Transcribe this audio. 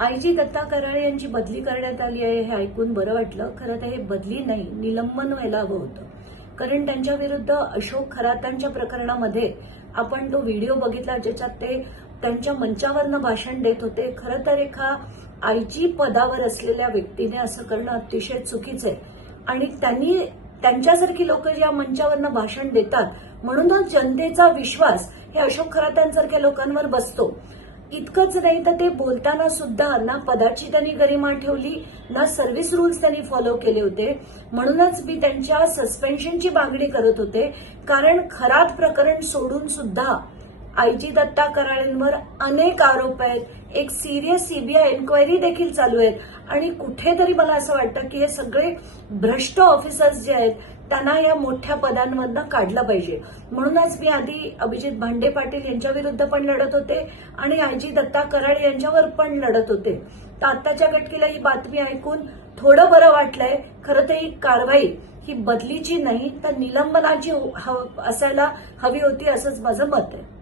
IG Datta Karale यांची बदली करण्यात आली आहे हे ऐकून बरं वाटलं. खरं तर हे बदली नाही, निलंबन व्हायला हवं होतं. कारण त्यांच्या विरुद्ध अशोक खरातांच्या प्रकरणामध्ये आपण तो व्हिडिओ बघितला ज्याच्यात ते त्यांच्या मंचावरनं भाषण देत होते. खरं तर एका आयजी पदावर असलेल्या व्यक्तीने असं करणं अतिशय चुकीचं आहे आणि त्यांच्यासारखी लोक ज्या मंचावरनं भाषण देतात म्हणूनच जनतेचा विश्वास हे अशोक खरातांसारख्या लोकांवर बसतो. इतकंच नाही तर ते बोलताना सुद्धा ना पदाची त्यांनी गरिमा ठेवली ना सर्व्हिस रूल्स त्यांनी फॉलो केले होते. म्हणूनच मी त्यांच्या सस्पेन्शनची मागणी करत होते. कारण खरात प्रकरण सोडून सुद्धा आयजी दत्ता कराळेंवर अनेक आरोप आहेत. एक सिरियस सीबीआय एन्क्वायरी देखील चालू आहेत आणि कुठेतरी मला असं वाटतं की हे सगळे भ्रष्ट ऑफिसर्स जे आहेत त्यांना या मोठ्या पदांमधनं काढलं पाहिजे. म्हणूनच मी आधी अभिजित भांडे पाटील यांच्या विरुद्ध पण लढत होते आणि आयजी दत्ता कराळे यांच्यावर पण लढत होते. तर आत्ताच्या घटकेला ही बातमी ऐकून थोडं बरं वाटलंय. खरं तर ही कारवाई ही बदलीची नाही तर निलंबनाची असायला हवी होती असंच माझं मत आहे.